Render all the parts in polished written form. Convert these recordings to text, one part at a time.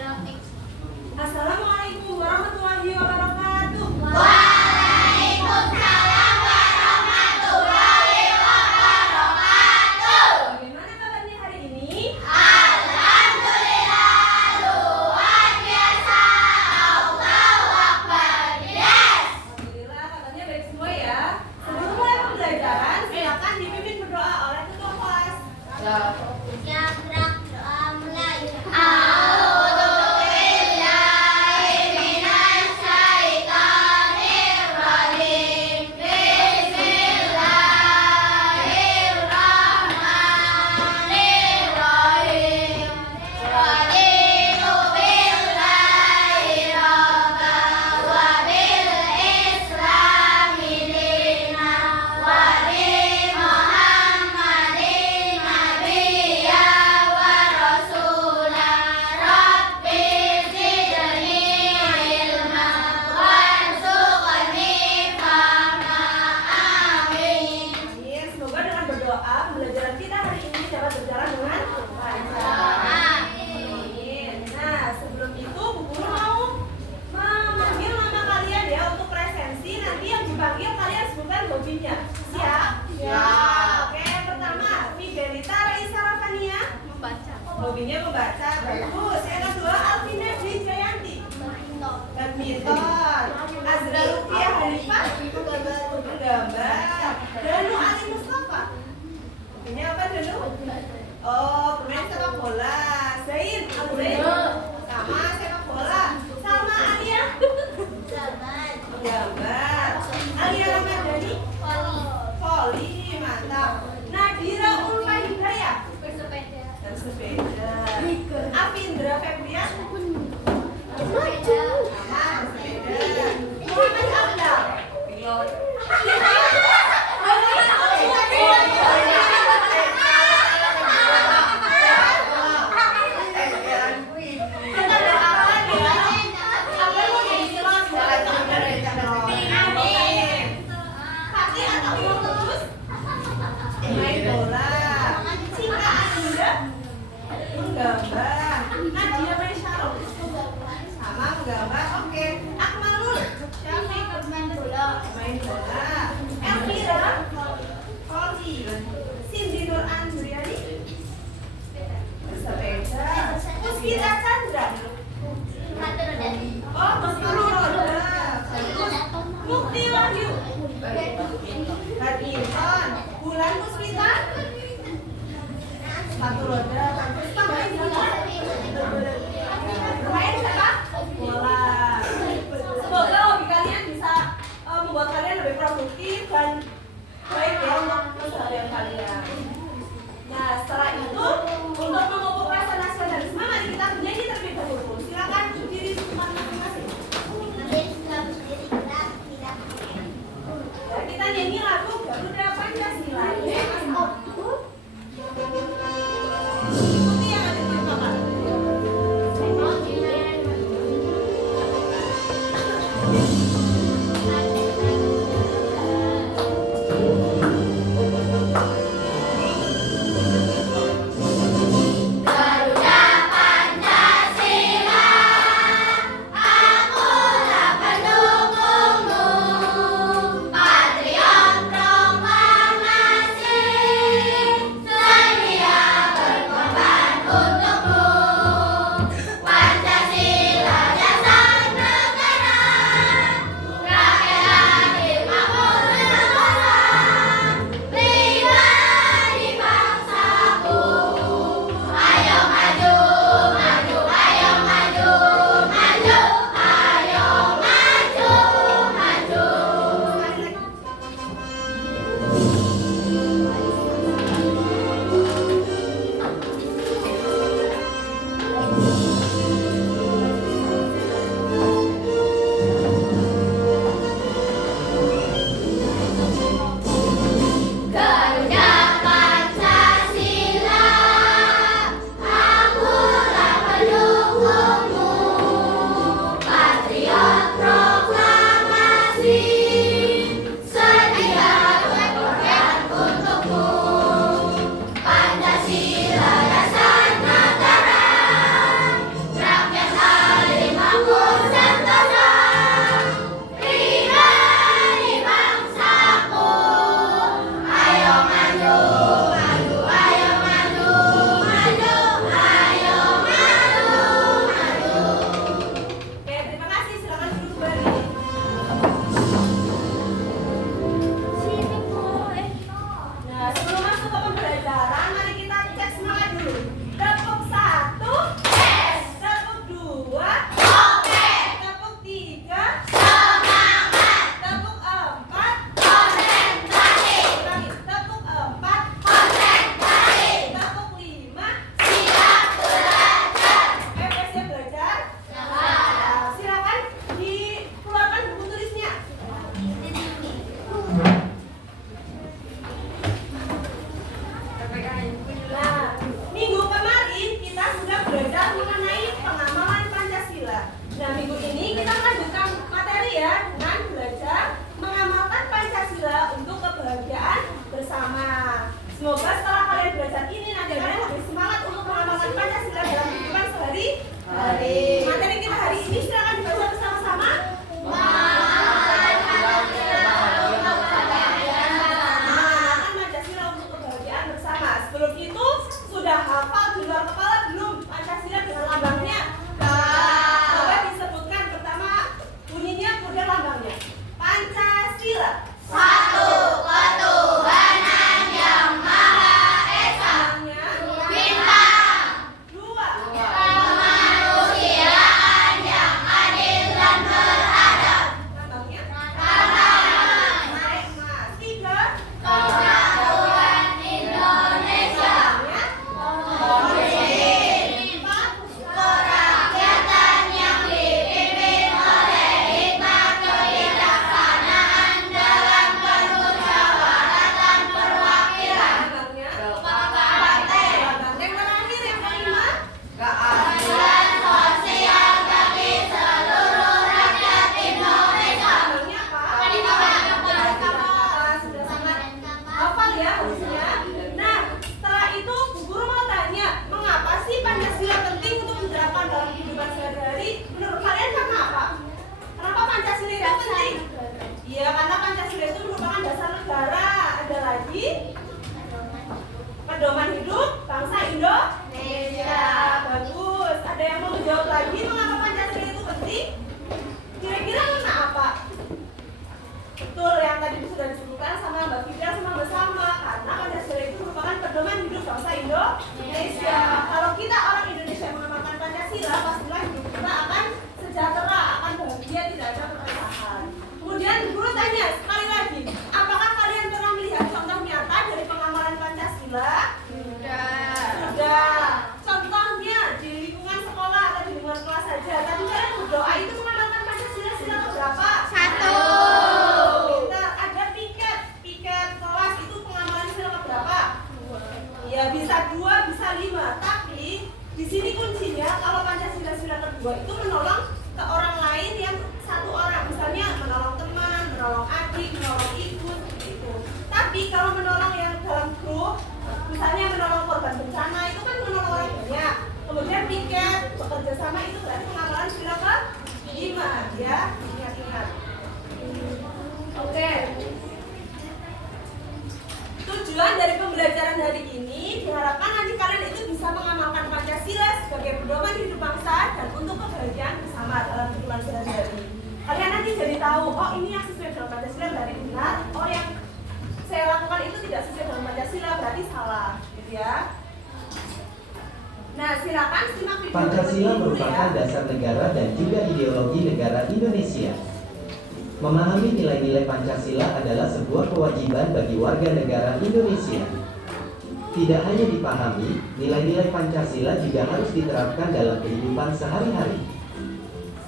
Assalamualaikum warahmatullahi wabarakatuh. Waalaikumsalam warahmatullahi wabarakatuh. Bagaimana kabarnya hari ini? Alhamdulillah, luar biasa. Allahu Akbar. Yes. Alhamdulillah kabarnya baik semua ya. Sebelum mulai pembelajaran, silakan dipimpin berdoa oleh ketua kelas. Yang gerak doa mulai. Amin. Semoga dengan berdoa pembelajaran kita hari ini dapat berjalan dengan lancar. Amin. Nah, sebelum itu Bu Guru mau memanggil nama kalian ya untuk presensi. Nanti yang dipanggil kalian sebutkan hobinya. Siap? Siap. Oke, yang pertama Fidelita Raisa Rafania. Hobinya membaca. Bagus. Yang kedua Alvina Dwi Jayanti. Badminton. Azra Rupiah Hanifah. Menggambar. Danu Ali Mustafa. Hobinya apa Danu? Oh, bermain sepak bola. Zain, Abu Zain. Sama sepak bola. Salma Alia. Menggambar. Alia Ramadhani. Voli, mantap. Nadira Ulfa Hidayah. Bersepeda. Afindra Febrian. Sama bersepeda. Muhammad Abdal. Pilot. Main bola. Cinta Anda menggambar. Nadia Maisarul sama menggambar. Oke. Akmalul Syafiq main bola. Elvira Voli. Cindy Nur Andriani bersepeda. Puspita Chandra. Oh, sepuluh roda. Mukti Wahyu. Badminton. Bulan Puspita. Satu roda. Puspa main bola. Bermain sepak bola. Semoga hobi kalian bisa membuat kalian lebih produktif dan baik ya untuk keseharian kalian. Nah, setelah itu untuk memupuk rasa nasionalisme, mari kita bernyanyi terlebih dahulu. Silakan berdiri semua masing-masing. Ya, kita nyanyi lagu Garuda Pancasila. Ikuti yang ada di papan. Materi kita hari ini silakan dibaca bersama-sama. Pancasila untuk kebahagiaan bersama. Sebelum itu sudah hafal di luar kepala belum Pancasila dengan lambangnya? Coba disebutkan pertama bunyinya kemudian lambangnya. Pancasila. Satu ketuhanan yang Maha Esa. Lambangnya. Bintang. Dua. Kemanusiaan yang adil dan beradab. Lambangnya. Ramalan. Naik mas. Tiga. Kesatuan Indonesia. Lambangnya. Empat. Kerakyatan yang dipimpin oleh hikmah kebijaksanaan dalam permusyawaratan perwakilan. Lambangnya. Partai. Lambang yang terakhir yang kelima. Keadilan sosial bagi seluruh rakyat Indonesia. Lambangnya apa? Sudah sangat hafal ya harusnya. Nah, setelah itu Bu Guru mau tanya, mengapa sih Pancasila penting untuk diterapkan dalam kehidupan sehari-hari? Menurut kalian karena apa? Kenapa Pancasila itu penting? Iya, karena Pancasila itu merupakan dasar negara. Ada lagi pedoman hidup bangsa Indonesia. Bagus. Ada yang mau menjawab lagi mengapa Pancasila itu penting? Kira-kira karena apa? Betul, yang tadi sudah disebutkan sama Mbak Fidra sama Mbak Salma, karena Pancasila itu merupakan pedoman hidup bangsa Indonesia. Kalau kita orang Indonesia mengamalkan Pancasila, pastilah hidup kita akan sejahtera, akan bahagia, tidak ada perpecahan. Kemudian guru tanya sekali lagi, apakah kalian pernah melihat contoh nyata dari pengamalan Pancasila? Sudah. Contohnya di lingkungan sekolah atau di lingkungan kelas saja. Tadi kalian berdoa itu mengamalkan Pancasila sila keberapa? Satu. Pintar. Ada piket kelas itu pengamalan sila keberapa? Ya bisa 2, bisa 5. Tapi di sini kuncinya kalau Pancasila sila kedua itu menolong ke orang lain yang satu orang, misalnya menolong teman, menolong adik, menolong ibu seperti itu. Tapi kalau menolong yang dalam grup, misalnya menolong korban bencana itu kan menolong orang banyak. Kemudian piket bekerja sama itu berarti pengamalan sila ke-5 ya, ingat-ingat. Oke. Tujuan dari pembelajaran hari ini diharapkan nanti kalian itu bisa mengamalkan Pancasila sebagai pedoman hidup bangsa dan untuk kebahagiaan bersama dalam kehidupan sehari-hari. Kalian nanti jadi tahu, oh ini yang sesuai dengan Pancasila berarti benar, oh yang saya lakukan itu tidak sesuai dengan Pancasila berarti salah, gitu ya. Nah, silakan simak video Pancasila dulu merupakan ya. dasar negara dan juga ideologi negara Indonesia. Memahami nilai-nilai Pancasila adalah sebuah kewajiban bagi warga negara Indonesia. Tidak hanya dipahami, nilai-nilai Pancasila juga harus diterapkan dalam kehidupan sehari-hari.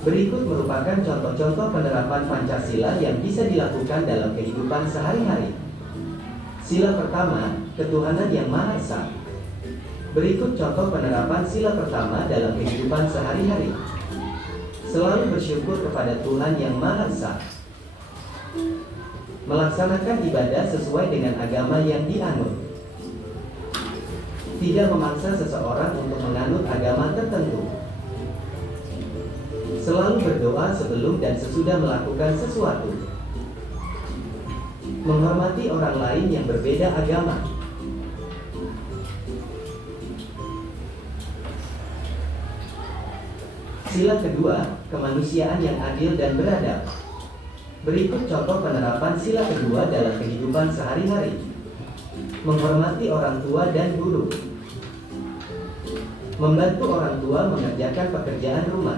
Berikut merupakan contoh-contoh penerapan Pancasila yang bisa dilakukan dalam kehidupan sehari-hari. Sila pertama, ketuhanan yang Maha Esa. Berikut contoh penerapan sila pertama dalam kehidupan sehari-hari. Selalu bersyukur kepada Tuhan yang Maha Esa. Melaksanakan ibadah sesuai dengan agama yang dianut. Tidak memaksa seseorang untuk menganut agama tertentu. Selalu berdoa sebelum dan sesudah melakukan sesuatu. Menghormati orang lain yang berbeda agama. Sila kedua, kemanusiaan yang adil dan beradab. Berikut contoh penerapan sila kedua dalam kehidupan sehari-hari. Menghormati orang tua dan guru. Membantu orang tua mengerjakan pekerjaan rumah.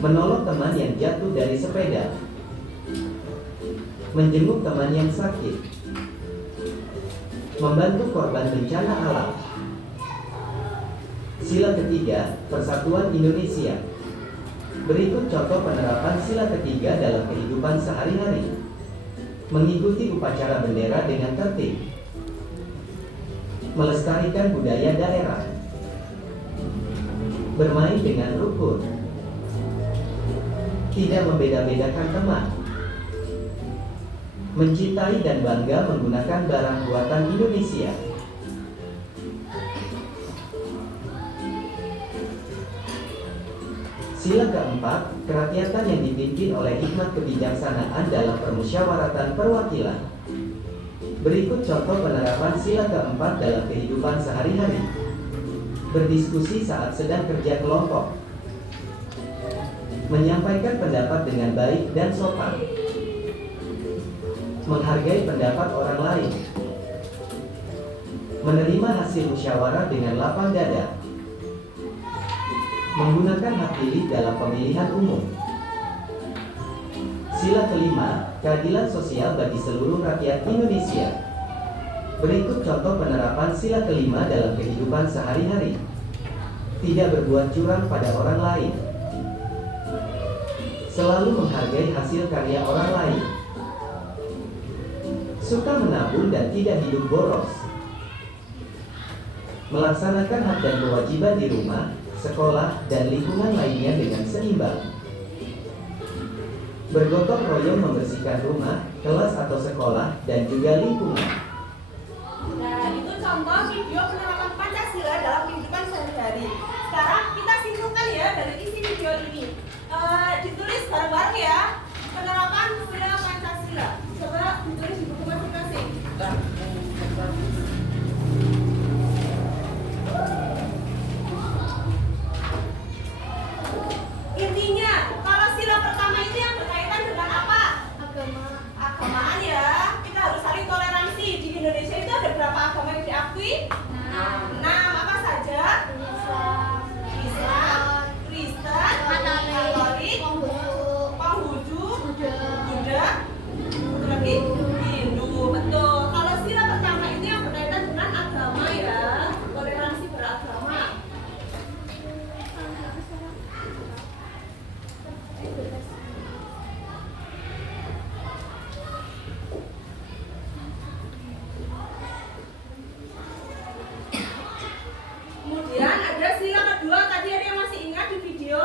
Menolong teman yang jatuh dari sepeda. Menjenguk teman yang sakit. Membantu korban bencana alam. Sila ketiga, Persatuan Indonesia. Berikut contoh penerapan sila ketiga dalam kehidupan sehari-hari. Mengikuti upacara bendera dengan tertib. Melestarikan budaya daerah. Bermain dengan rukun. Tidak membeda-bedakan teman. Mencintai dan bangga menggunakan barang buatan Indonesia. Sila keempat, kerakyatan yang dipimpin oleh hikmat kebijaksanaan dalam permusyawaratan perwakilan. Berikut contoh penerapan sila keempat dalam kehidupan sehari-hari. Berdiskusi saat sedang kerja kelompok. Menyampaikan pendapat dengan baik dan sopan. Menghargai pendapat orang lain. Menerima hasil musyawarah dengan lapang dada. Menggunakan hak pilih dalam pemilihan umum. Sila kelima, keadilan sosial bagi seluruh rakyat Indonesia. Berikut contoh penerapan sila kelima dalam kehidupan sehari-hari. Tidak berbuat curang pada orang lain. Selalu menghargai hasil karya orang lain. Suka menabung dan tidak hidup boros. Melaksanakan hak dan kewajiban di rumah, sekolah, dan lingkungan lainnya dengan seimbang. Bergotong royong membersihkan rumah, kelas atau sekolah, dan juga lingkungan. Nah, itu contoh video penerapan Pancasila dalam kehidupan sehari-hari. Sekarang kita simpulkan ya dari isi video ini. Ditulis bareng-bareng ya, penerapan sila Pancasila. Coba ditulis di buku masing-masing. Intinya, kalau sila pertama itu yang berkaitan dengan apa? Agamaan ya. Kita harus saling toleransi. Di Indonesia itu ada berapa agama yang diakui? 6. Apa saja? Islam, Kristen, Katolik, Konghucu, Buddha, satu lagi Hindu. Betul. Kalau sila pertama itu yang berkaitan dengan agama ya, toleransi beragama. Kemudian ada sila kedua, tadi ada yang masih ingat di video?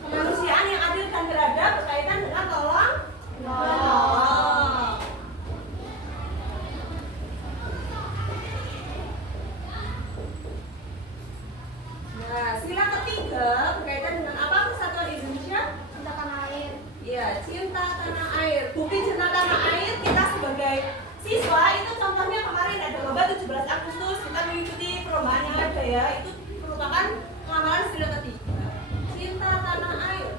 Kemanusiaan yang adil dan beradab berkaitan dengan tolong menolong. Nah, sila ketiga berkaitan dengan apa? Persatuan Indonesia? Cinta tanah air. Ya, cinta tanah air. Bukti cinta tanah air kita sebagai siswa itu contohnya kemarin ada lomba 17 Agustus kita mengikuti perlombaan yang ada ya, itu merupakan pengamalan sila ketiga. Cinta tanah air.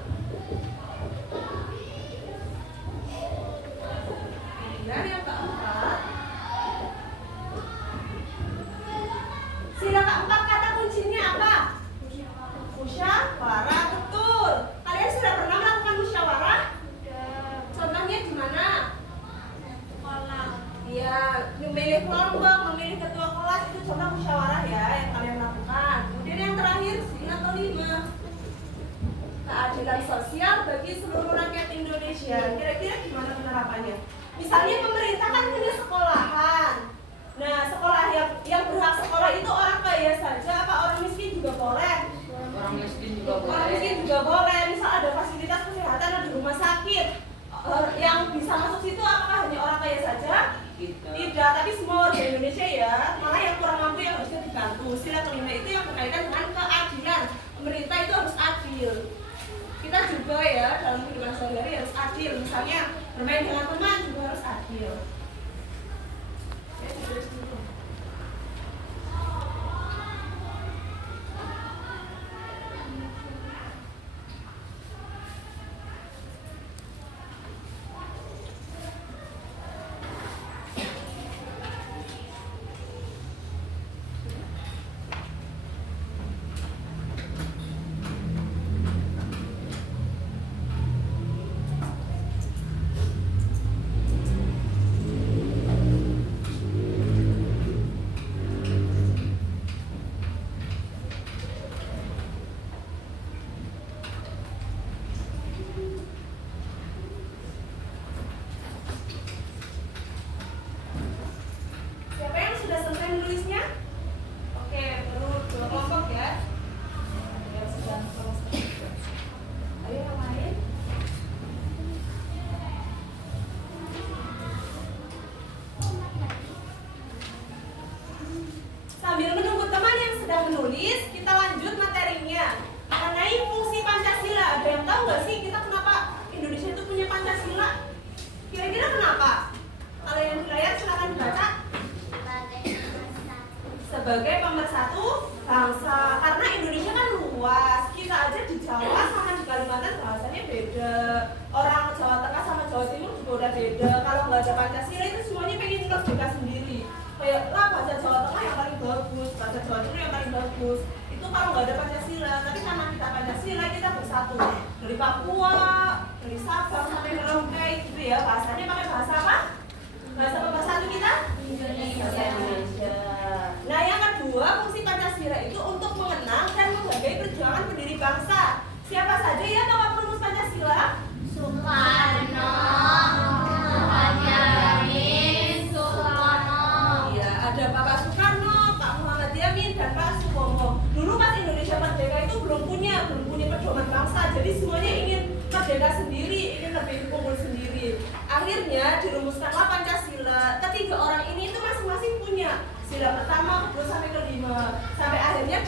Kemudian yang keempat, sila keempat kata kuncinya apa? Musyawarah. Betul. Kalian sudah pernah melakukan musyawarah? Contohnya di mana? Ya, memilih kelompok, memilih ketua kelas itu contoh musyawarah ya yang kalian lakukan. Kemudian yang terakhir, sila kelima, keadilan sosial bagi seluruh rakyat Indonesia. Kira-kira gimana penerapannya? Misalnya pemerintah kan punya sekolahan. Nah, sekolah yang berhak sekolah itu orang kaya saja, apa orang miskin juga boleh? Orang miskin juga boleh. Orang miskin juga boleh. Misal ada fasilitas kesehatan, ada rumah sakit, yang bisa masuk situ apakah hanya orang kaya saja? Tidak, tapi semua warga Indonesia ya. Malah yang kurang mampu yang harusnya dibantu. Sila kelima itu yang berkaitan dengan keadilan. Pemerintah itu harus adil. Kita juga ya dalam kehidupan sehari-hari harus adil. Misalnya bermain dengan teman juga harus adil. Ya, ditulis dulu. Siapa yang sudah selesai menulisnya? Oke, baru 2 kelompok ya. Yang sudah selesai. Ayo yang lain. Sambil menunggu teman yang sedang menulis, kita lanjut materinya. sebagai pemersatu bangsa. Karena Indonesia kan luas, kita aja di Jawa sama di Kalimantan bahasanya beda. Orang Jawa Tengah sama Jawa Timur juga udah beda. Kalau nggak ada Pancasila itu semuanya pengen merdeka sendiri. Kayak lah bahasa Jawa Tengah yang paling bagus, bahasa Jawa Timur yang paling bagus. Itu kalau nggak ada Pancasila, tapi karena kita Pancasila kita bersatu. Dari Papua, dari Sabang sampai Merauke gitu ya. Bahasanya pakai bahasa apa? Bahasa pemersatu kita? Indonesia. Nah yang kedua, fungsi Pancasila itu untuk mengenang dan menghargai perjuangan pendiri bangsa. Siapa saja ya bapak perumus Pancasila? Soekarno, Muhammad Soekarno. Iya, ada Bapak Soekarno, Pak Muhammad Yamin, dan Pak Suwomo. Dulu pas Indonesia merdeka itu belum punya pedoman bangsa. Jadi semuanya ingin merdeka sendiri, ingin lebih kumpul sendiri. Akhirnya dirumuskanlah Pancasila. Ketiga orang ini itu masing-masing punya sila pertama, kedua sampai kelima. Sampai akhirnya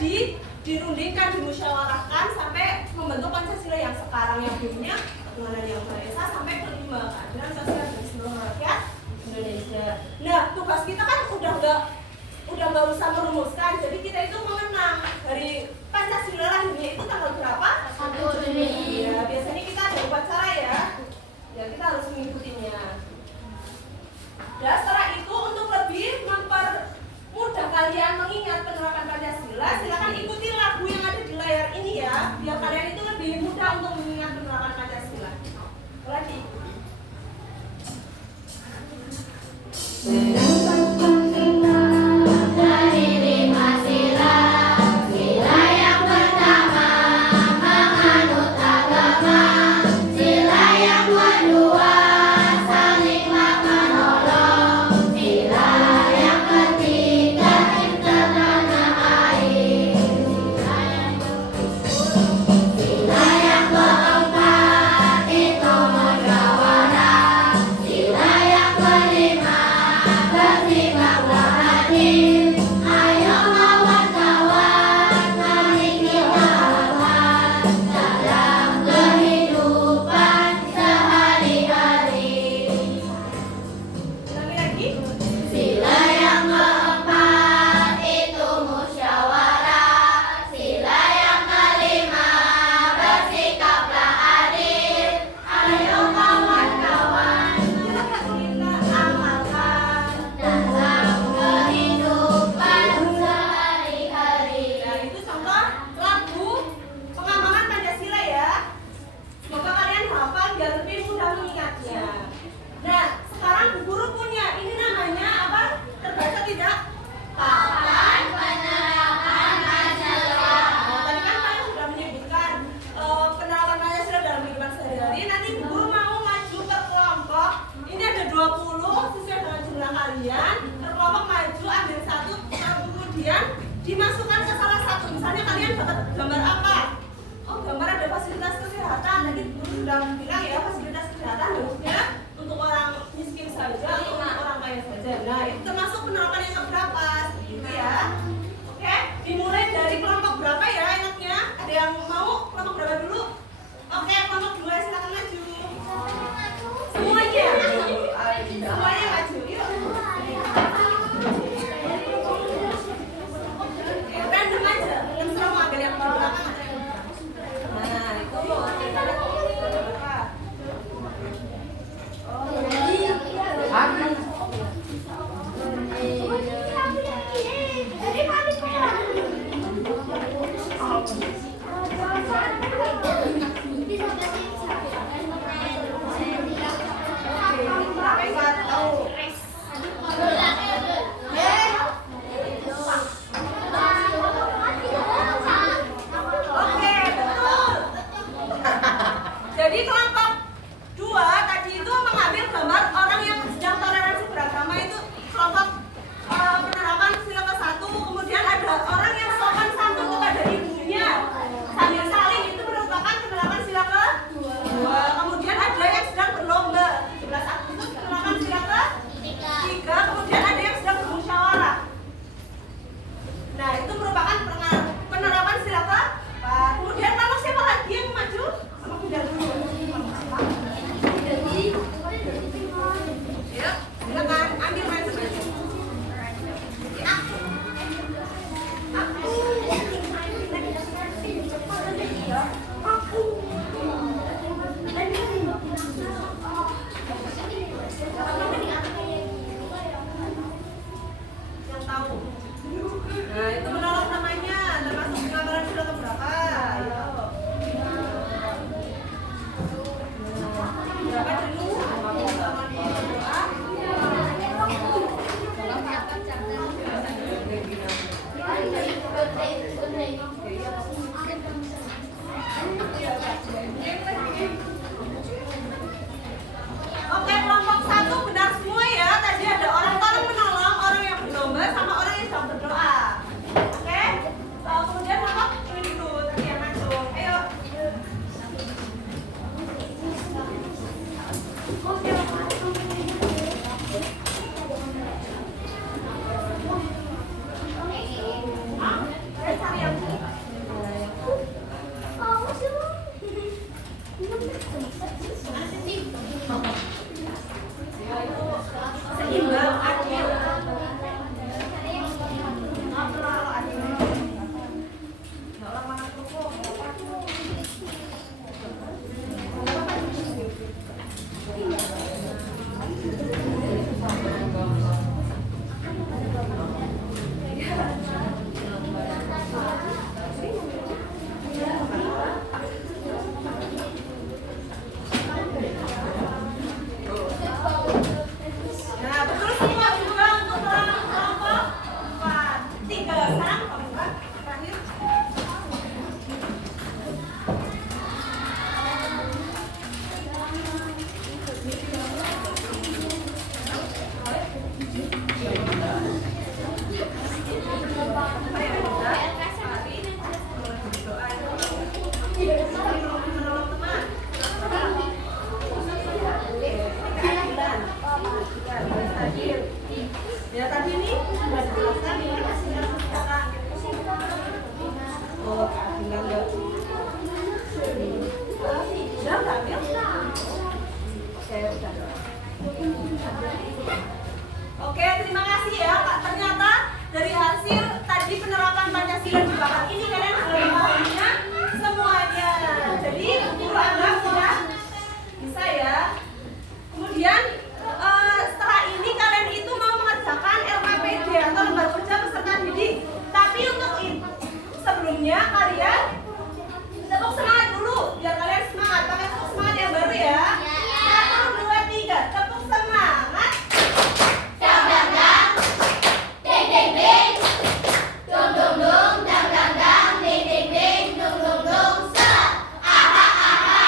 dirundingkan, dimusyawarahkan sampai membentuk Pancasila yang sekarang yang punya ketuhanan yang Maha Esa sampai kelima, keadilan sosial bagi seluruh rakyat Indonesia. Nah, tugas kita kan udah nggak usah merumuskan. Jadi kita itu mengenang dari Pancasila lahirnya itu tanggal berapa? 1 Juni. Ya, biasanya kita ada upacara ya. Ya, kita harus mengikutinya. Dan setelah itu untuk lebih mempermudah kalian mengingat penerapan Pancasila, silakan ikuti lagu yang ada di layar ini ya, biar kalian itu lebih mudah untuk mengingat penerapan Pancasila. Lagi. Dari 5 sila, sila yang pertama menganut agama, sila yang kedua salinglah menolong, sila yang ketiga cinta tanah air, sila yang keempat itu musyawarah, sila yang kelima bersikaplah adil. Ayo kawan-kawan, mari kita lawan dalam kehidupan sehari-hari. Ulangi lagi. Sila yang keempat itu musyawarah, sila yang kelima bersikaplah adil. Ayo kawan-kawan, Kita amalkan. dalam kehidupan sehari-hari. Nah, itu contoh lagu pengamalan Pancasila ya. Semoga kalian hafal biar lebih mudah mengingatnya. Nah, sekarang Bu Guru punya ini namanya apa? Terbaca tidak? Papan penerapan Pancasila. Nah, tadi kan kalian sudah menyebutkan penerapan Pancasila dalam kehidupan sehari-hari. Nanti Bu Guru mau maju ke kelompok. Ini ada 20 sesuai dengan jumlah kalian. Kelompok maju ambil satu, kemudian dimasukkan ke salah satu. Misalnya kalian dapat gambar apa? Oh, gambar ada fasilitas kesehatan. Tadi Bu Guru sudah bilang ya, fasilitas kesehatan harusnya untuk orang miskin saja, untuk orang kaya saja. Nah, itu termasuk penerapan yang keberapa? Gitu ya. Oke, dimulai dari kelompok berapa ya enaknya? Ada yang mau kelompok berapa dulu? Oke, kelompok 2 silakan maju. Semuanya. Semuanya maju. Yuk. Oke, random aja. Terserah mau ambil yang belakang atau yang depan. Nah, itu. Berapa? Oh, Oke, kelompok 1 benar semua ya. Tadi ada orang tolong menolong, orang yang berlomba, sama orang yang sedang berdoa. Oke, kemudian kelompok ini dulu tadi yang masuk. Ayo. Cari yang seimbang, adil. Nah, betul semua juga untuk kelompok 4. 3 sekarang kelompok terakhir. Menolong teman. Ya tadi ini sudah dijelaskan ini oh bilang enggak sudah ambil saya udah oke terima kasih ya Kak. Ternyata dari hasil tadi penerapan Pancasila di bakat ini kalian sudah memahaminya semuanya. Jadi guru Anda sudah bisa ya. Kemudian setelah ini kalian itu mau mengerjakan LKPD atau lembar kerja peserta didik. Tapi untuk itu sebelumnya kalian tepuk semangat dulu biar kalian semangat. Pakai tepuk semangat yang baru ya. 1, 2, 3 tepuk semangat. Dang dang dang, ding ding ding, dung dung dung, dang dang dang, ding ding ding, dung dung dung, se, aha aha ha,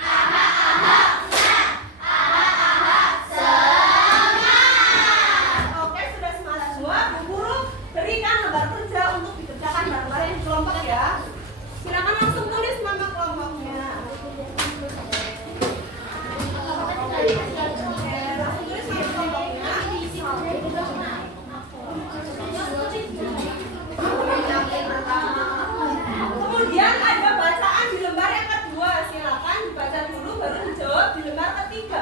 aha aha ha, aha aha semangat. Oke sudah semangat semua. Bu Guru berikan lembar kerja untuk dikerjakan bareng-bareng di kelompok ya. Silakan langsung tulis nama kelompoknya. Oke, langsung tulis nama kelompoknya. Kemudian ada bacaan di lembar yang kedua. Silakan dibaca dulu baru dijawab di lembar ketiga.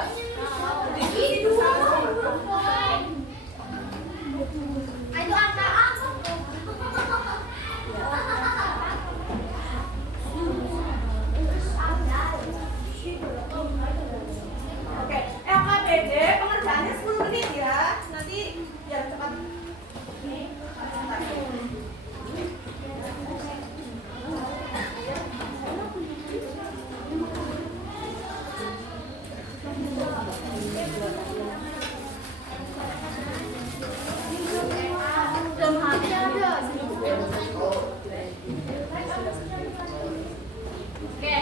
Diskusi bersama. Itu angka apa? Oke, LKPD pengerjaannya 10 menit ya. Nanti biar cepat. Belum habis ada. Oke.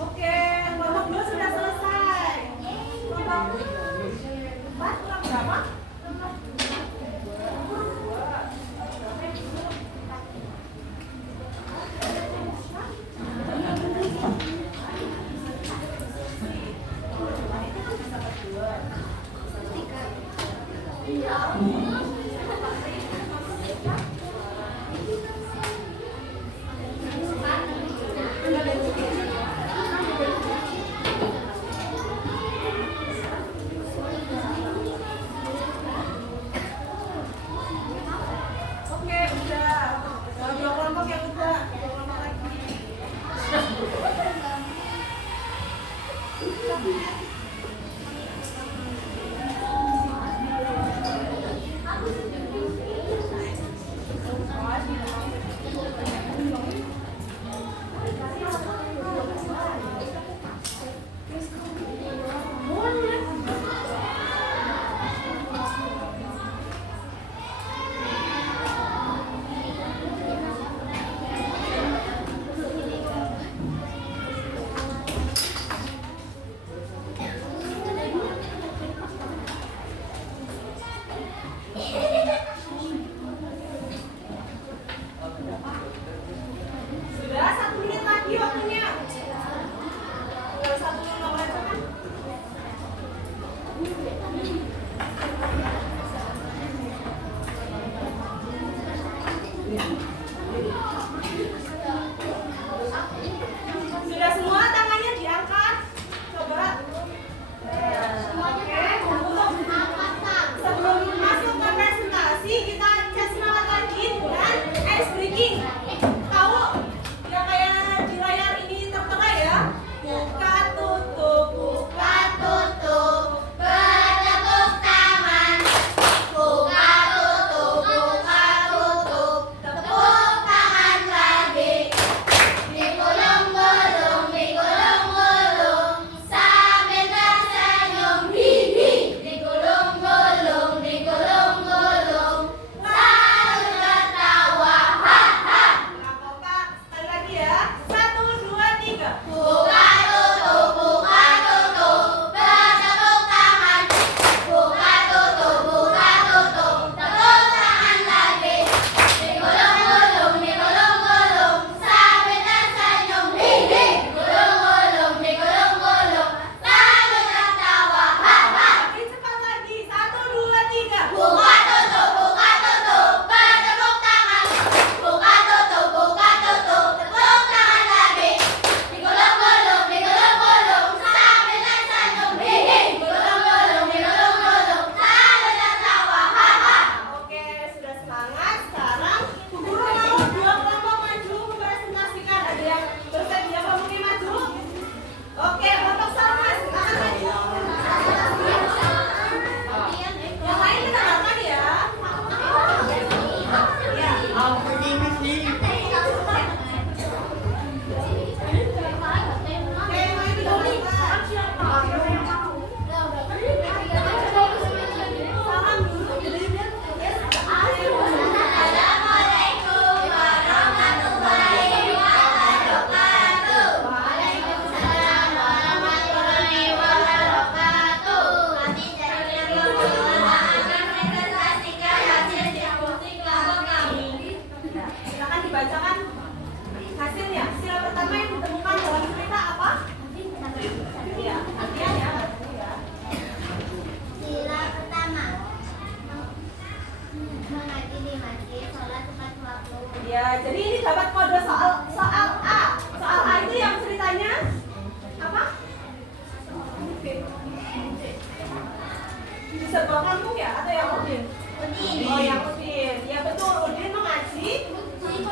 Oke, kelompok 2 sudah selesai. Kelompok 4 kurang berapa? Sudah 1 menit lagi waktunya. Tinggal 1 menit aja kan? Sudah semua tangannya diangkat. Coba. Oke, sebelum masuk ke presentasi kita cek semangat lagi dengan ice breaking. Tahu yang kayak di layar ini tertera ya? Buka tutup, buka tutup. Bertepuk tangan. Buka tutup, buka tutup. Tepuk tangan lagi. Digulung-gulung, digulung-gulung. Sambil tersenyum, hihi. Digulung-gulung, digulung-gulung. Sambil tertawa, haha. Nah, kompak. Sekali lagi ya. 1, 2, 3. Buka tutup, buka tutup. Bertepuk tangan. Buka tutup, buka tutup. Tepuk tangan lagi. Digulung-gulung, digulung-gulung. Sambil tersenyum, hihi. Digulung-gulung, digulung-gulung. Sambil tertawa, haha. Makin cepat lagi. 1, 2, 3. Buka tutup, buka tutup. Bertepuk tangan. Buka tutup, buka tutup. Tepuk tangan lagi. Digulung-gulung, digulung-gulung. Sambil tersenyum, hihi. Digulung-gulung, digulung-gulung. Sambil tertawa, haha. Oke, sudah semangat. Sekarang guru mau 2 kelompok maju mempresentasikan. Ada yang bersedia kelompoknya maju? Oke, kelompok Salma silakan maju. Yang lain dengarkan ya. Ya. Oke, main dulu, Pak. Salam dulu. Assalamualaikum warahmatullahi wabarakatuh. Waalaikumsalam warahmatullahi wabarakatuh. Kami dari kelompok akan presentasikan hasil diskusi kelompok kami. Silakan dibacakan hasilnya. Sila pertama yang ditemukan dalam cerita apa? Iya, artinya ya. Sila pertama, mengaji di masjid, sholat tepat waktu. Ya, jadi ini dapat kode soal A. Soal A itu yang ceritanya apa? Di sebuah kampung ya atau yang Udin? Udin. Oh, yang Udin. Ya betul, Udin mengaji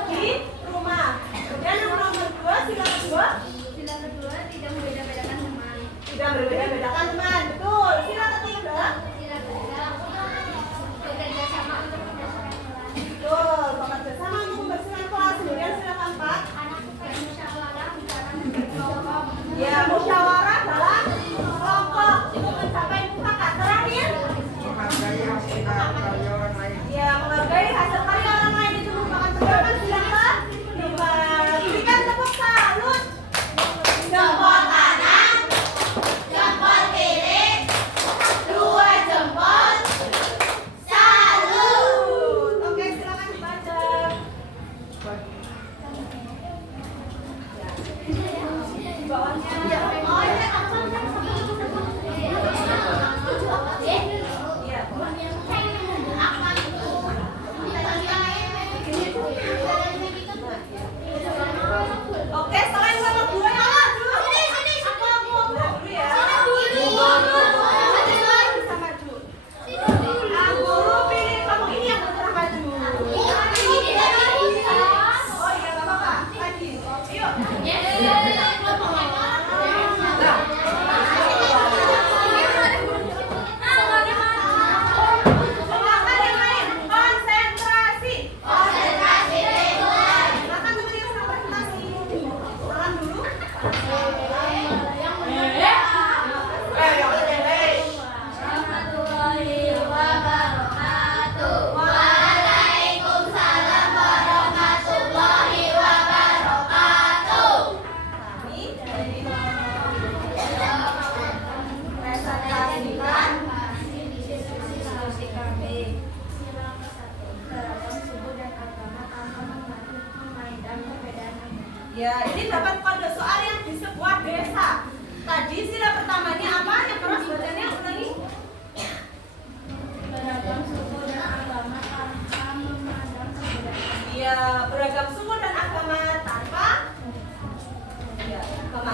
di rumah. Kemudian yang nomor 2, sila kedua. Sila kedua, tidak membeda-bedakan teman. Tidak berbeda-bedakan teman. Betul. Sila ketiga. Sila ketiga, bekerja sama untuk menyelesaikan kelas. Betul. Bekerja sama untuk membersihkan kelas. Kemudian sila keempat. Anak bermusyawarah bicara kelompok. Ya, musyawarah dalam kelompok untuk mencapai mufakat. Terakhir, ya menghargai hasil karya orang lain itu merupakan pedoman sila kelima. Berikan tepuk salut. Jempol kanan, jempol kiri.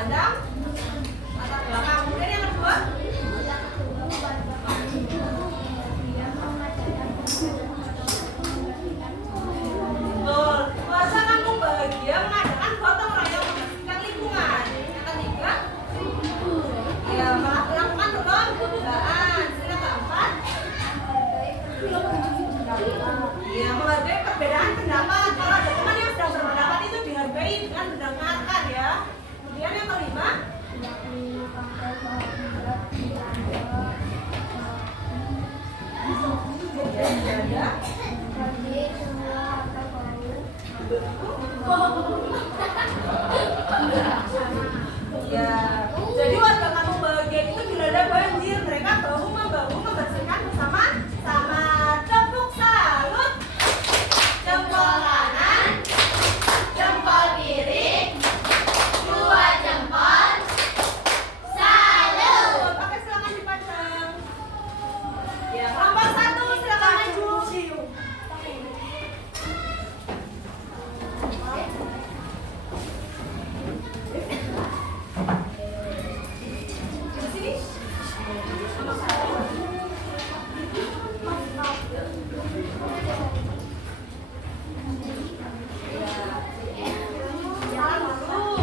memandang latar belakang. Kemudian yang kedua, betul, masa kampung bahagia mengadakan gotong royong membersihkan lingkungan. Yang ketiga, ya melakukan donor kebudayaan. Yang keempat, ya menghargai perbedaan pendapat. Kalau ada teman yang sedang berpendapat itu dihargai dengan mendengarkan ya. Kemudian yang kelima, ya, ya, jadi warga kampung bahagia itu dilanda banjir. Mereka bahu membahu membersihkan bersama sama. Tepuk salut. Jempol kanan, jempol kiri, dua jempol, salut. Pakai silakan dipajang. Ya, kelompok satu silakan maju. Di sini. Salam dulu.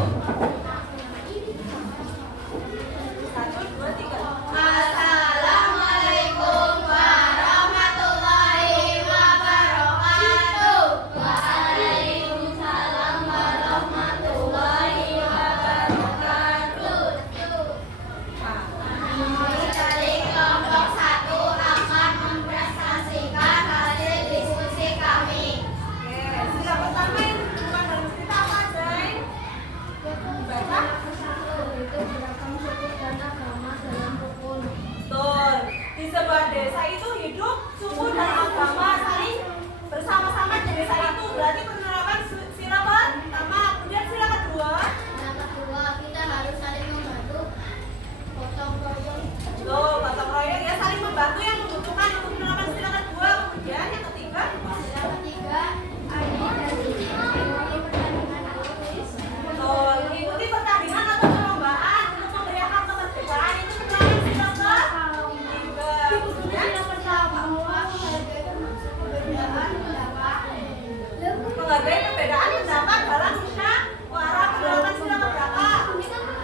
1, 2, 3. Assalamualaikum warahmatullahi wabarakatuh. Waalaikumsalam warahmatullahi wabarakatuh. Kami dari kelompok 1 akan mempresentasikan hasil diskusi kami. Oke, sila pertama yang ditentukan dalam cerita apa, Jai? Baca. Betul. Di sebuah desa itu hidup suku dan agama saling bersama-sama di desa itu. Berarti penerapan sila pertama. Kemudian sila kedua. Yang kedua, kita harus saling membantu gotong royong. Tuh, gotong royong ya, saling membantu yang membutuhkan untuk penerapan sila kedua. Kemudian yang ketiga. Yang ketiga, mengikuti pertandingan kuis. Betul, mengikuti pertandingan atau perlombaan untuk memberi hak kemerdekaan itu penerapan sila ketiga. Kemudian yang pertama, Menghargai perbedaan pendapat. menghargai perbedaan pendapat dalam musyawarah penerapan sila keberapa?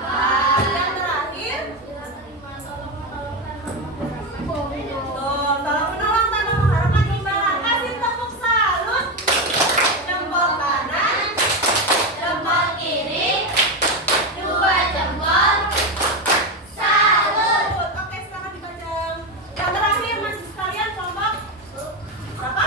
Nah, yang terakhir, tuh, tolong menolong tanpa mengharapkan imbalan. Kasih tepuk salut. Jempol kanan, Jempol kiri, dua jempol, salut. Oke, silakan dipajang. Yang terakhir, masih sekalian kelompok berapa?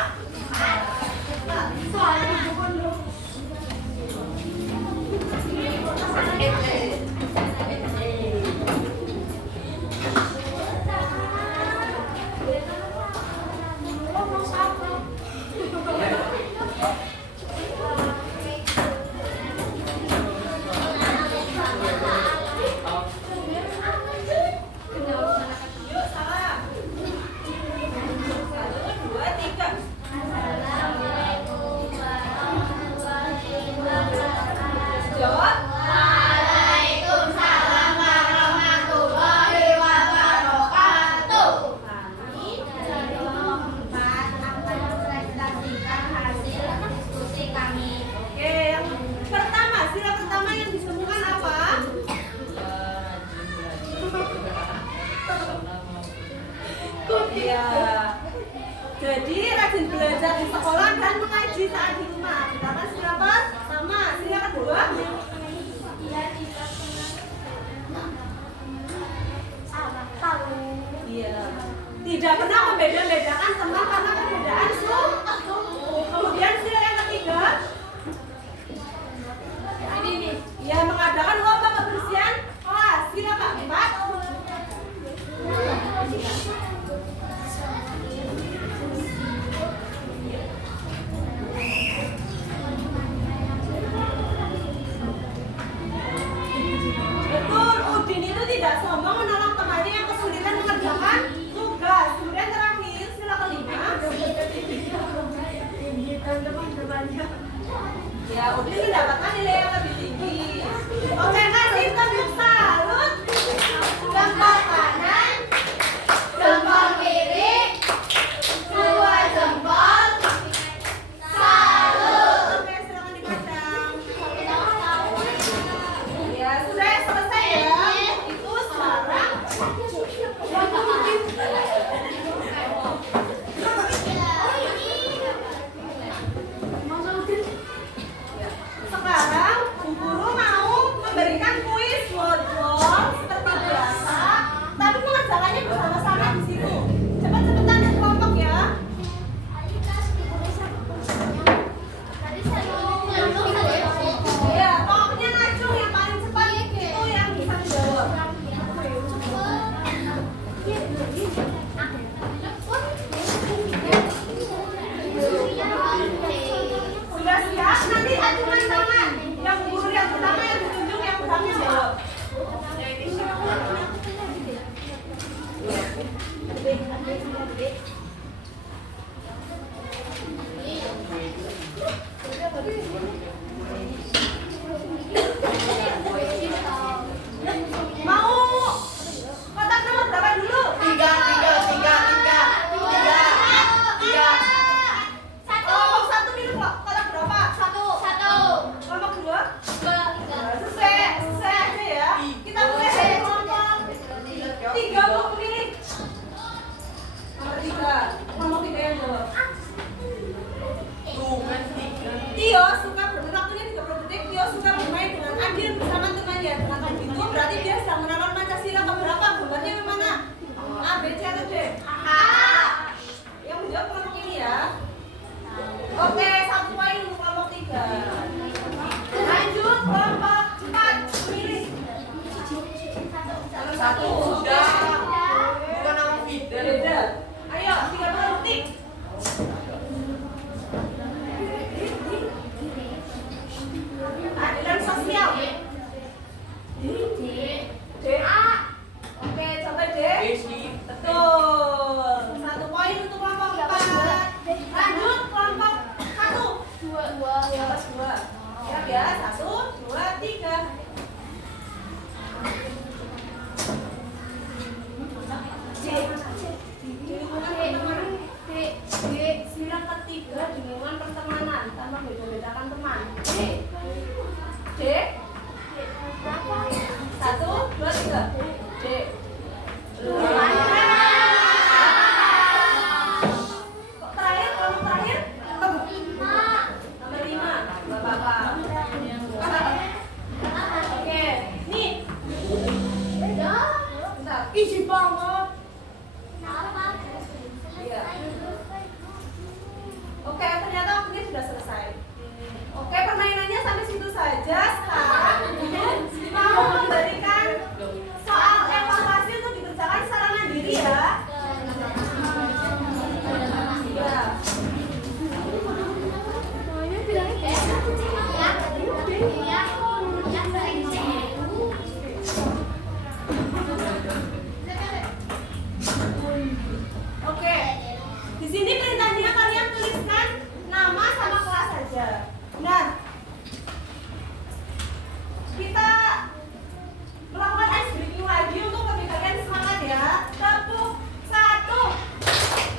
Yuk, salam. 1, 2, 3. Assalamualaikum warahmatullahi wabarakatuh. Jawab. Waalaikumsalam warahmatullahi wabarakatuh. Kami dari kelompok 4 akan mempresentasikan hasil diskusi kami. Oke, yang pertama, sila pertama yang ditemukan apa? Ya. Jadi rajin belajar di sekolah dan mengaji saat di rumah. Sedangkan sila pertama, sila kedua. Iya. Tidak pernah membeda-bedakan teman karena perbedaan suku. Kemudian sila yang ketiga. Ini. Ya, mengadakan lomba kebersihan kelas. Sila keempat. Betul, Udin itu tidak sombong menolong temannya yang kesulitan mengerjakan tugas. Kemudian terakhir, sila kelima. dong seperti biasa, tapi mengerjakannya bersama-sama di situ. Cepat-cepatan yang kelompok ya. Ya, pokoknya ngacung yang paling cepat itu yang bisa menjawab. Sudah siap? Nanti acungan tangan. Yang guru yang pertama yang ditunjuk yang berhak jawab. Mau kotak nomor berapa dulu? Tiga. Kelompok satu minum kotak berapa? Kelompok dua? Selesai aja ya. Kita mulai dari kelompok tiga mau memilih. Nomor tiga. Kelompok tiga yang jawab. Tio suka waktunya 30 detik. Tio suka bermain dengan Adil bersama temannya. Dengan begitu berarti dia sedang menerapkan Pancasila keberapa? Gambarnya yang mana? A, B, C atau D? Yang menjawab kelompok ini ya. Oke, 1 poin untuk kelompok 3. Lanjut kelompok 4. Pilih. Satu. Bukan nama feeder. Beda. Ayo, 30 detik. Keadilan sosial. D. Oke, coba D. Betul. 1 poin untuk kelompok 4. Lanjut kelompok 1. 2. Siap ya. 1, 2, 3. Sila ketiga di lingkungan pertemanan tanpa beda-bedakan teman. D. 1, 2, 3. D. Terakhir, kelompok terakhir. Nomor 5. Bapak. Oke, nih. Bentar. Isi banget. Iya. Oke, ternyata waktunya sudah selesai. Oke, permainannya sampai situ saja. Sekarang mau memberikan soal evaluasi untuk dikerjakan secara mandiri ya. Iya. Oke. Di sini perintahnya kalian tuliskan nama sama kelas saja. Nah, kita melakukan ice breaking lagi untuk bagi kalian semangat ya. Tepuk 1,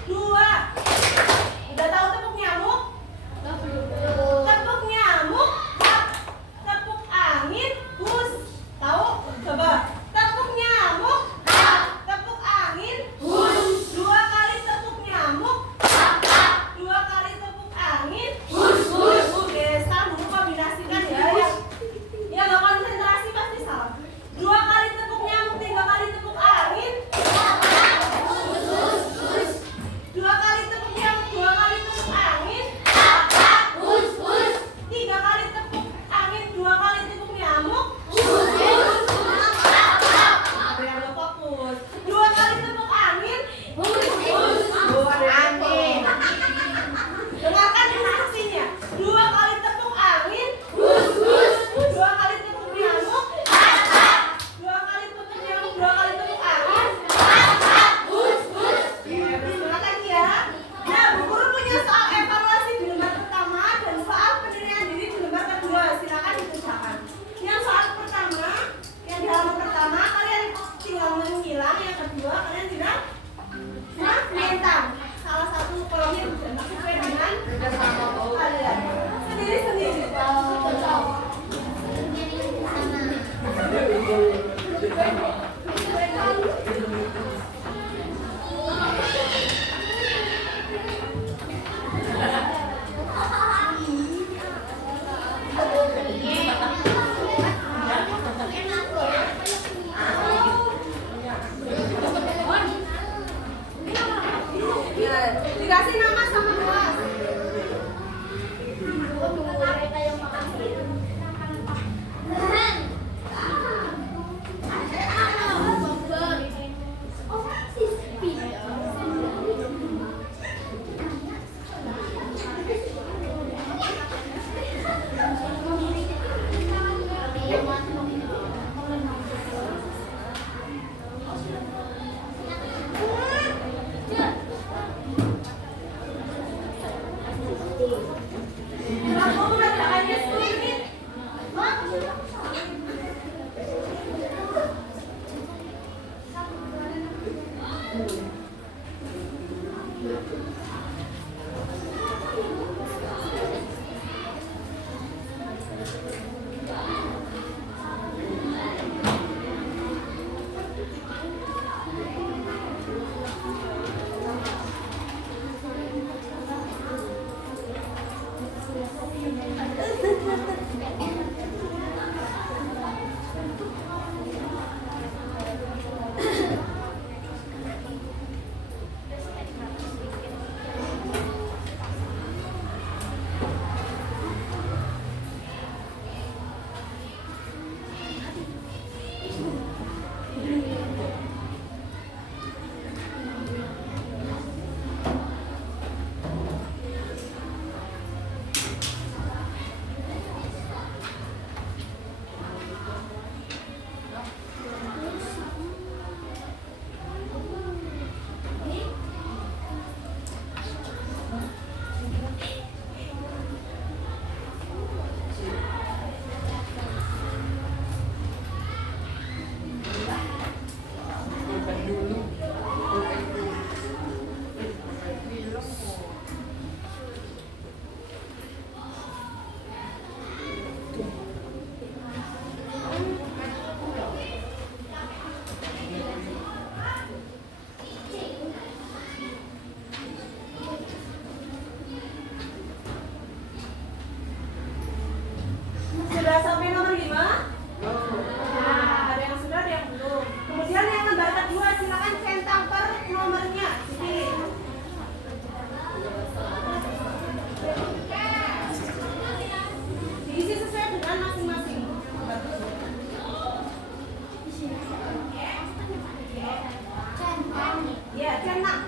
2. Udah tahu tepuk nyamuk? Tepuk nyamuk, tepuk angin, hus. Tahu? Coba. Tepuk nyamuk, tepuk angin, hus. 2 kali tepuk nyamuk, 2 kali tepuk angin, hus. Oke, sekarang dulu kombinasikan ya. Ya nggak konsentrasi pasti salah. 2 kali tepuk nyamuk, 3 kali tepuk angin, 2 kali tepuk nyamuk, 2 kali tepuk angin, 3 kali tepuk angin, 2 kali tepuk nyamuk. Ada yang nggak fokus. 2 kali tepuk angin, angin. Dengarkan instruksinya. 2 kali tepuk angin, 2 kali tepuk nyamuk, 2 kali tepuk nyamuk, 2 kali tepuk angin. Semangat lagi ya. Nah, Bu Guru punya soal evaluasi di lembar pertama dan soal penilaian diri di lembar kedua. Silakan dikerjakan. Yang soal pertama, yang di halaman pertama kalian tinggal menyilang, yang kedua kalian tinggal mentang. Salah satu kolomnya sesuai dengan kalian. Sendiri-sendiri. keenam.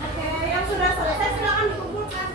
Oke, yang sudah selesai silakan dikumpulkan.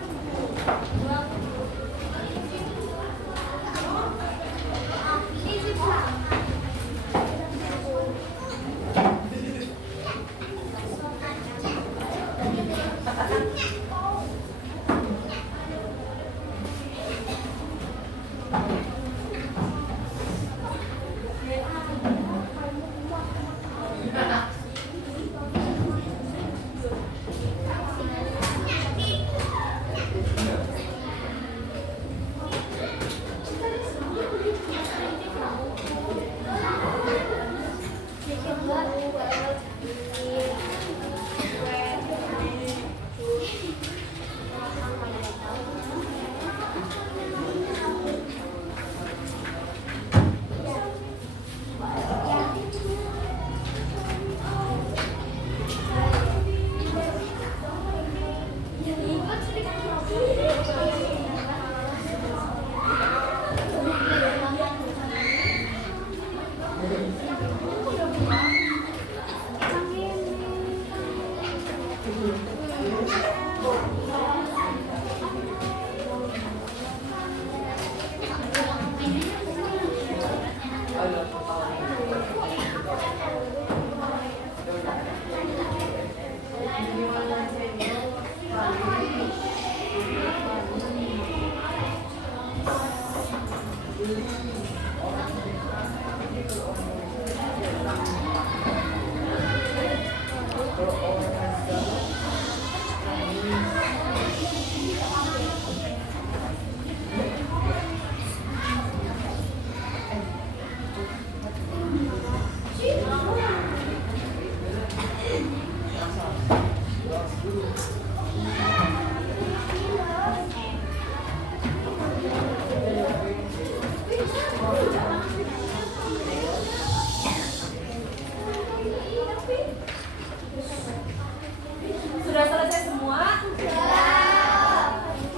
Sudah selesai semua?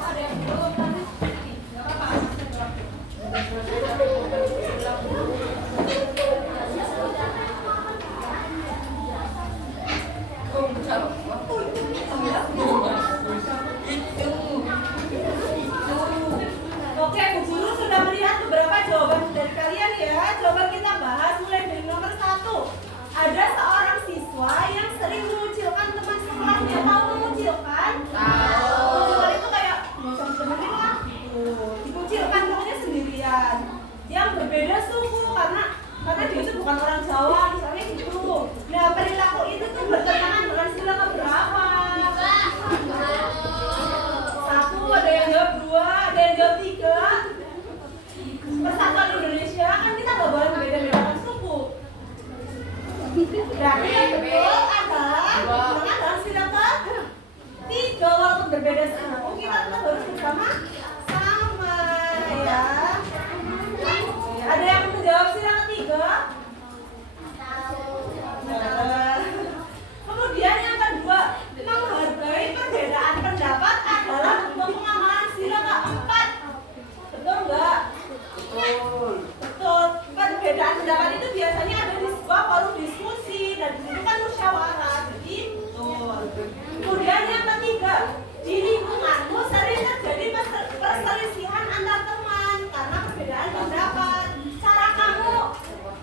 Ada yang belum? Nggak Oke, Bu Guru sudah melihat beberapa jawaban dari kalian ya. Coba kita bahas mulai dari nomor 1. Ada seorang siswa yang sering mengucilkan teman sekolahnya. Tahu mengucilkan? Tahu. Mengucilkan itu kayak macam temenin lah. Dikucilkan pokoknya sendirian. Yang berbeda suku karena dia itu bukan orang Jawa, misalnya gitu. Nah, perilaku itu tuh bertentangan dengan sila keberapa? 1, ada yang jawab 2. walaupun berbeda suku kita tetap harus bersama sama ya. Ada yang menjawab sila ketiga? Nah, kemudian yang kedua, menghargai perbedaan pendapat adalah bentuk pengamalan sila keempat. Betul nggak? Betul. Betul. Perbedaan pendapat itu biasanya ada di sebuah forum diskusi dan itu kan musyawarah. Jadi betul. Kemudian yang ketiga, di lingkunganmu sering terjadi perselisihan antar teman karena perbedaan pendapat. Cara kamu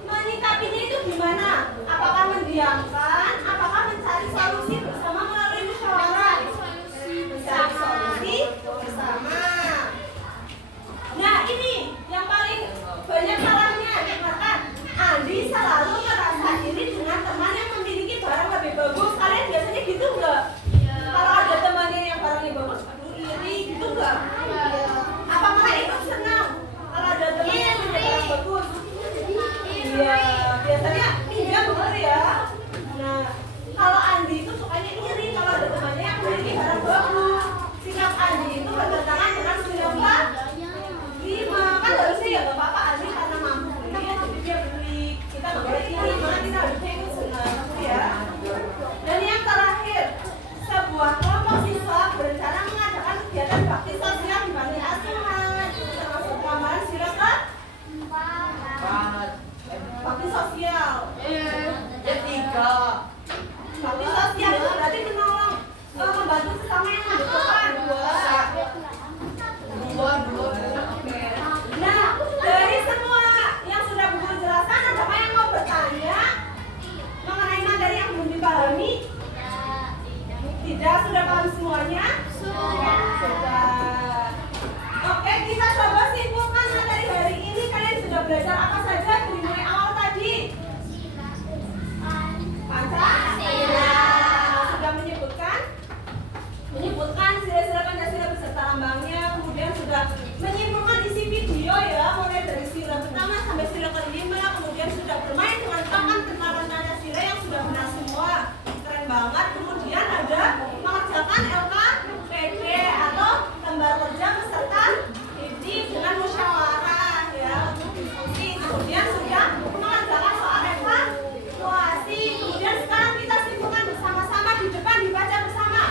menyikapinya itu gimana? Apakah mendiamkan? Apakah mencari solusi bersama melalui musyawarah? Mencari solusi bersama. Nah ini yang paling banyak salahnya. Dengarkan, Andi selalu merasa iri dengan teman yang memiliki barang lebih bagus. Kalian biasanya gitu nggak? Kalau ada temannya yang barangnya bagus, aduh iri gitu nggak? Apa malah ikut senang? Kalau ada teman yang punya barang bagus, iya biasanya pinjam bener ya. Nah kalau Andi itu sukanya iri kalau ada temannya yang memiliki barang bagus. Sikap Andi itu bertentangan dengan sikap Lima, kan harusnya ya nggak apa-apa Andi karena mampu beli ya, jadi dia beli. Kita nggak boleh iri, malah kita harusnya ikut senang ya. Dan yang terakhir, sebuah kelompok siswa berencana mengadakan kegiatan bakti sosial di panti asuhan. Itu termasuk pengamalan sila Banget. bakti sosial. Ketiga. Bakti sosial itu berarti menolong, membantu sesama yang membutuhkan. Dua. Nah, dari semua yang sudah Bu Guru jelaskan, adakah yang mau bertanya mengenai materi yang belum dipahami? Tidak, sudah paham semuanya? Sudah. Oke, kita coba simpulkan materi hari ini. Kalian sudah belajar apa saja dari mulai awal tadi? Pancasila. Sudah menyebutkan sila-sila Pancasila beserta lambangnya. Kemudian sudah menyimpulkan isi video ya, mulai dari sila pertama sampai sila kelima. Kemudian sudah bermain dengan papan kenalan Pancasila yang sudah benar semua. Keren banget. Kemudian ada mengerjakan LKPD atau lembar kerja beserta ini dengan musyawarah ya untuk diskusi. Kemudian sudah mengerjakan soal evaluasi. Kemudian sekarang kita simpulkan bersama-sama di depan, dibaca bersama.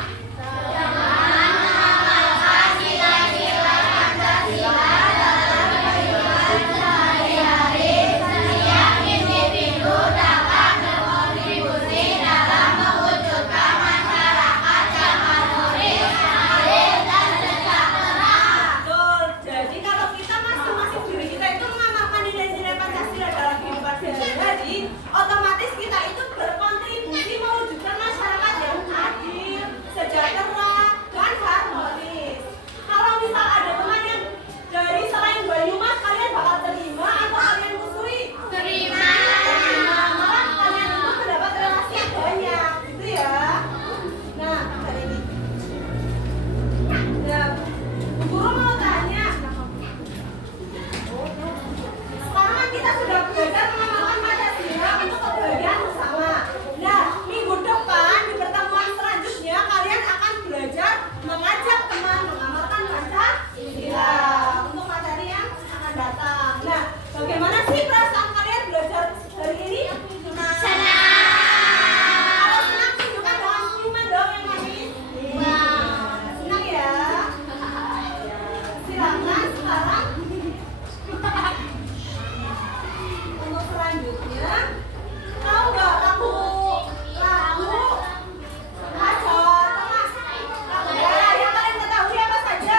Betul. Jadi kalau kita masing-masing diri kita itu mengamalkan nilai-nilai Pancasila dalam kehidupan sehari-hari, otomatis kita itu berkontribusi mewujudkan masyarakat yang adil, sejahtera, dan harmonis. Kalau misal ada teman yang dari selain Banyumas, kalian bakal terima atau kalian musuhi? Terima. Malah kalian itu mendapat relasi yang banyak, gitu ya. Nah, hari ini. Nah, Bu Guru mau tanya. Sekarang kan kita sudah belajar mengamalkan Pancasila untuk kebahagiaan bersama. Nah, minggu depan di pertemuan selanjutnya kalian akan belajar mengajak teman mengamalkan Pancasila untuk materi yang akan datang. Nah, bagaimana sih perasaan kalian belajar hari ini? Senang. Kalau senang tunjukkan dengan senyuman dong yang manis. Senang ya. Silakan sekarang. Untuk selanjutnya, tahu nggak lagu Ajo Tengah? Ya, yang kalian ketahui apa saja?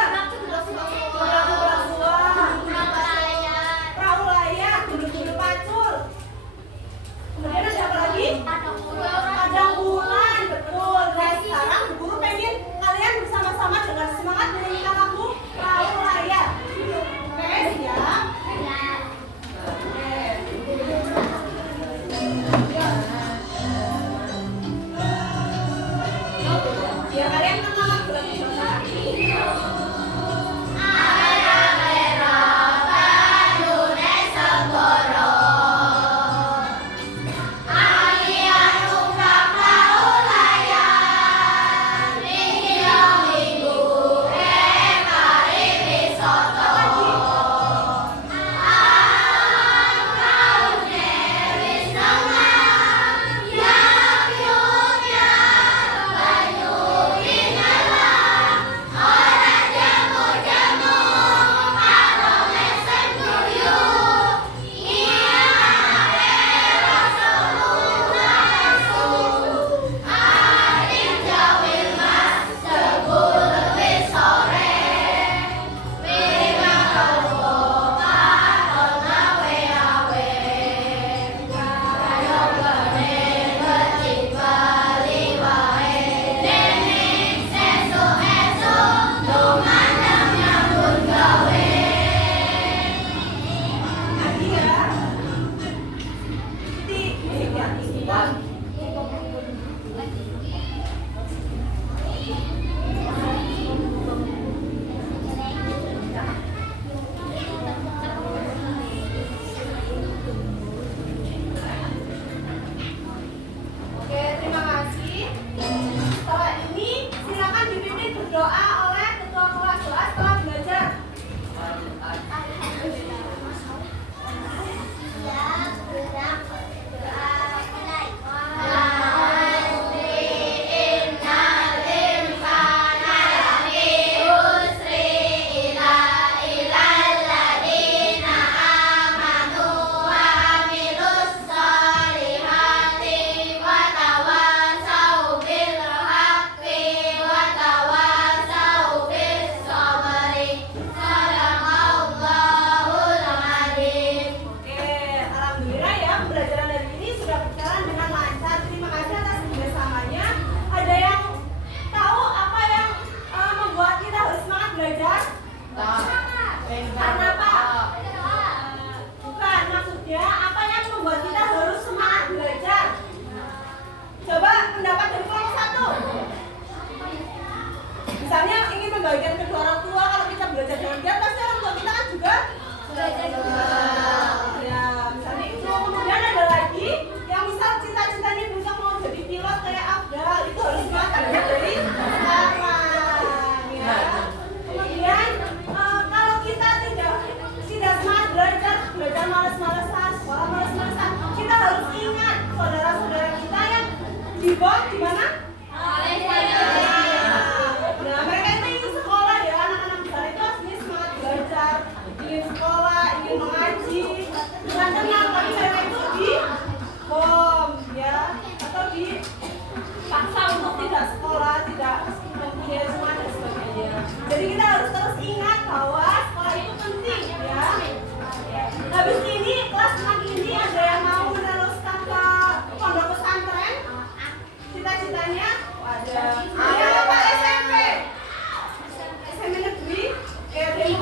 Lagu Perahu Layar, Gunung-gunung Pacul. Kemudian ada apa lagi? Padang Bulan, betul. Nah sekarang Bu Guru pengen kalian bersama-sama dengan semangat menyanyikan lagu Perahu Layar. Oke, siap? Ya kalian kenal lagu lagi Minggu berdoa oleh ketua kelas. Doa setelah belajar. Misalnya ingin membagikan kedua orang tua, kalau kita belajar dengan dia, pasti orang tua kita kan juga belajar juga. Ya, misalnya itu. Kemudian ada lagi yang misal cita-citanya besok mau jadi pilot kayak Abdal, itu harus makan dari sekarang. Ya. Kemudian kalau kita tidak semangat belajar malas-malasan, sekolah malas-malasan, kita harus ingat saudara-saudara kita yang di bawah di mana? Nah, mereka itu ingin sekolah ya, anak-anak besar itu aslinya semangat belajar, ingin sekolah, ingin mengaji dengan tenang, tapi mereka itu di bom ya, atau dipaksa untuk tidak sekolah, tidak mempunyai semangat dan sebagainya. Jadi kita harus terus ingat bahwa sekolah itu penting ya. Habis ini kelas 6 ini ada yang mau meneruskan ke pondok pesantren, cita-citanya ada. Ada apa SMP? SMP negeri? Ya, dari